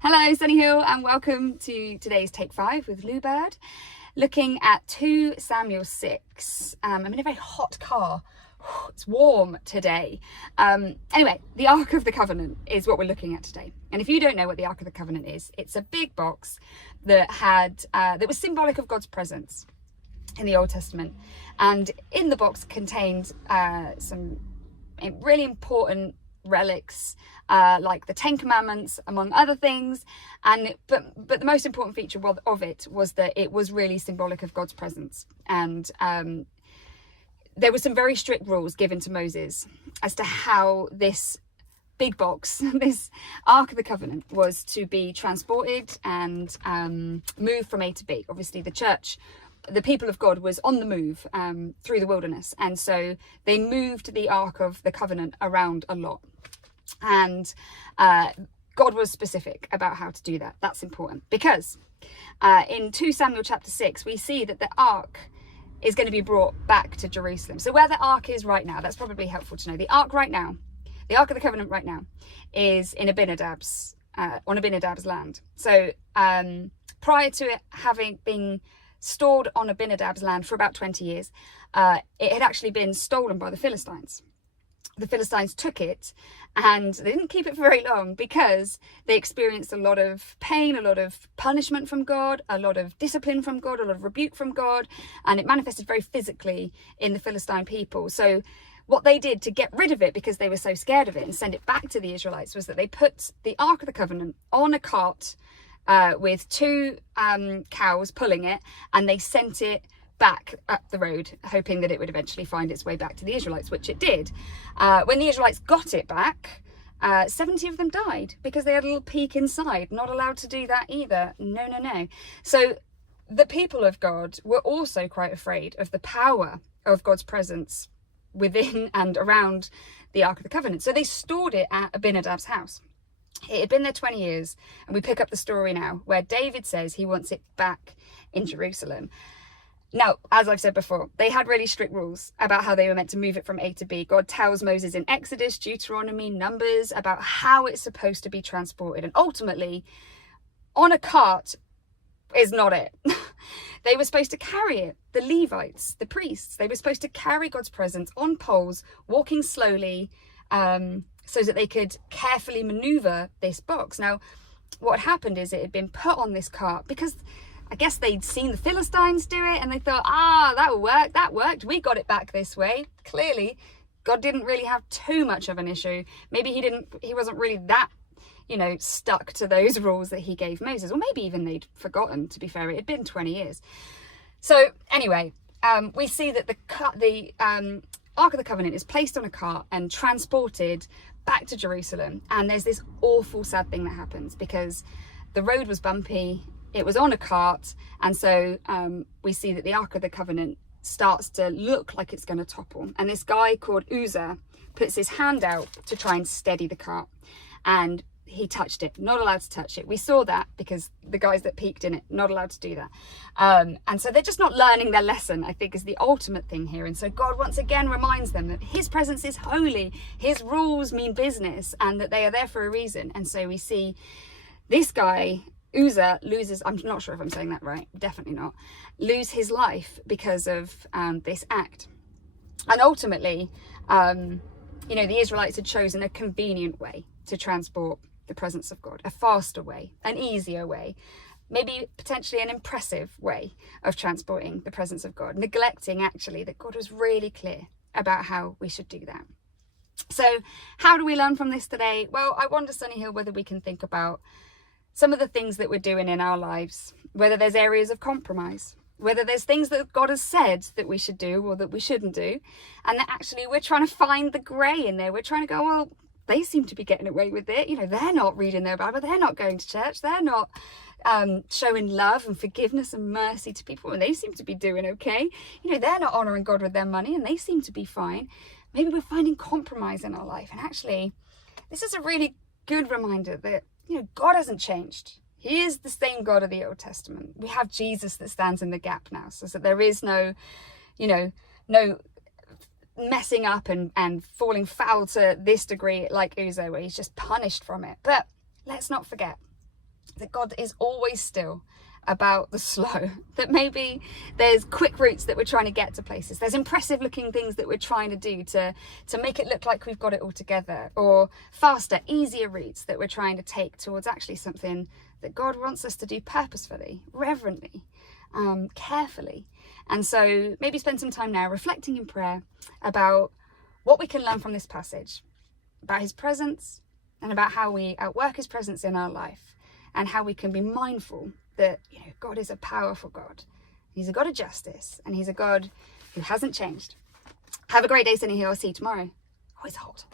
Hello, Sunny Hill, and welcome to today's Take 5 with Lou Bird, looking at 2 Samuel 6. I'm in a very hot car. It's warm today. Anyway, the Ark of the Covenant is what we're looking at today. And if you don't know what the Ark of the Covenant is, it's a big box that that was symbolic of God's presence in the Old Testament. And in the box contained some really important relics, like the 10 Commandments, among other things. But the most important feature of it was that it was really symbolic of God's presence. And there were some very strict rules given to Moses as to how this big box, this Ark of the Covenant, was to be transported and moved from A to B. Obviously, the church, the people of God, was on the move through the wilderness. And so they moved the Ark of the Covenant around a lot. And God was specific about how to do that. That's important because in 2 Samuel chapter 6, we see that the Ark is going to be brought back to Jerusalem. So where the Ark is right now, that's probably helpful to know. The Ark right now, the Ark of the Covenant right now, is in Abinadab's, on Abinadab's land. So prior to it having been stored on Abinadab's land for about 20 years, it had actually been stolen by the Philistines. The Philistines took it and they didn't keep it for very long because they experienced a lot of pain, a lot of punishment from God, a lot of discipline from God, a lot of rebuke from God, and it manifested very physically in the Philistine people. So what they did to get rid of it, because they were so scared of it, and send it back to the Israelites, was that they put the Ark of the Covenant on a cart with 2 cows pulling it, and they sent it back up the road, hoping that it would eventually find its way back to the Israelites, which it did. When the Israelites got it back, 70 of them died because they had a little peek inside. Not allowed to do that either. No. So the people of God were also quite afraid of the power of God's presence within and around the Ark of the Covenant. So they stored it at Abinadab's house. It had been there 20 years, and we pick up the story now where David says he wants it back in Jerusalem. Now, as I've said before, they had really strict rules about how they were meant to move it from A to B. God tells Moses in Exodus, Deuteronomy, Numbers about how it's supposed to be transported. And ultimately, on a cart is not it. They were supposed to carry it. The Levites, the priests, they were supposed to carry God's presence on poles, walking slowly, so that they could carefully maneuver this box. Now, what happened is it had been put on this cart because I guess they'd seen the Philistines do it and they thought, that'll work. That worked. We got it back this way. Clearly, God didn't really have too much of an issue. Maybe he wasn't really that, stuck to those rules that he gave Moses. Or maybe even they'd forgotten, to be fair. It had been 20 years. So anyway, we see that the Ark of the Covenant is placed on a cart and transported back to Jerusalem. And there's this awful, sad thing that happens because the road was bumpy. It was on a cart, and so we see that the Ark of the Covenant starts to look like it's going to topple. And this guy called Uzzah puts his hand out to try and steady the cart, and he touched it. Not allowed to touch it. We saw that because the guys that peeked in it, not allowed to do that. And so they're just not learning their lesson, I think, is the ultimate thing here. And so God once again reminds them that his presence is holy, his rules mean business, and that they are there for a reason. And so we see this guy, Uzzah, loses, I'm not sure if I'm saying that right, definitely not, lose his life because of this act. And ultimately, the Israelites had chosen a convenient way to transport the presence of God, a faster way, an easier way, maybe potentially an impressive way of transporting the presence of God, neglecting actually that God was really clear about how we should do that. So how do we learn from this today? Well, I wonder, Sunny Hill, whether we can think about some of the things that we're doing in our lives, whether there's areas of compromise, whether there's things that God has said that we should do or that we shouldn't do, and that actually we're trying to find the grey in there. We're trying to go, well, they seem to be getting away with it. They're not reading their Bible. They're not going to church. They're not showing love and forgiveness and mercy to people, and they seem to be doing okay. They're not honouring God with their money, and they seem to be fine. Maybe we're finding compromise in our life. And actually, this is a really good reminder that God hasn't changed. He is the same God of the Old Testament. We have Jesus that stands in the gap now, so that there is no messing up and falling foul to this degree like Uzzah, where he's just punished from it. But let's not forget that God is always still about the slow, that maybe there's quick routes that we're trying to get to places, there's impressive looking things that we're trying to do to make it look like we've got it all together, or faster, easier routes that we're trying to take towards actually something that God wants us to do purposefully, reverently, carefully. And so maybe spend some time now reflecting in prayer about what we can learn from this passage, about his presence and about how we outwork his presence in our life, and how we can be mindful that, you know, God is a powerful God. He's a God of justice, and he's a God who hasn't changed. Have a great day, Sunny Hill. I'll see you tomorrow. Oh, it's hot.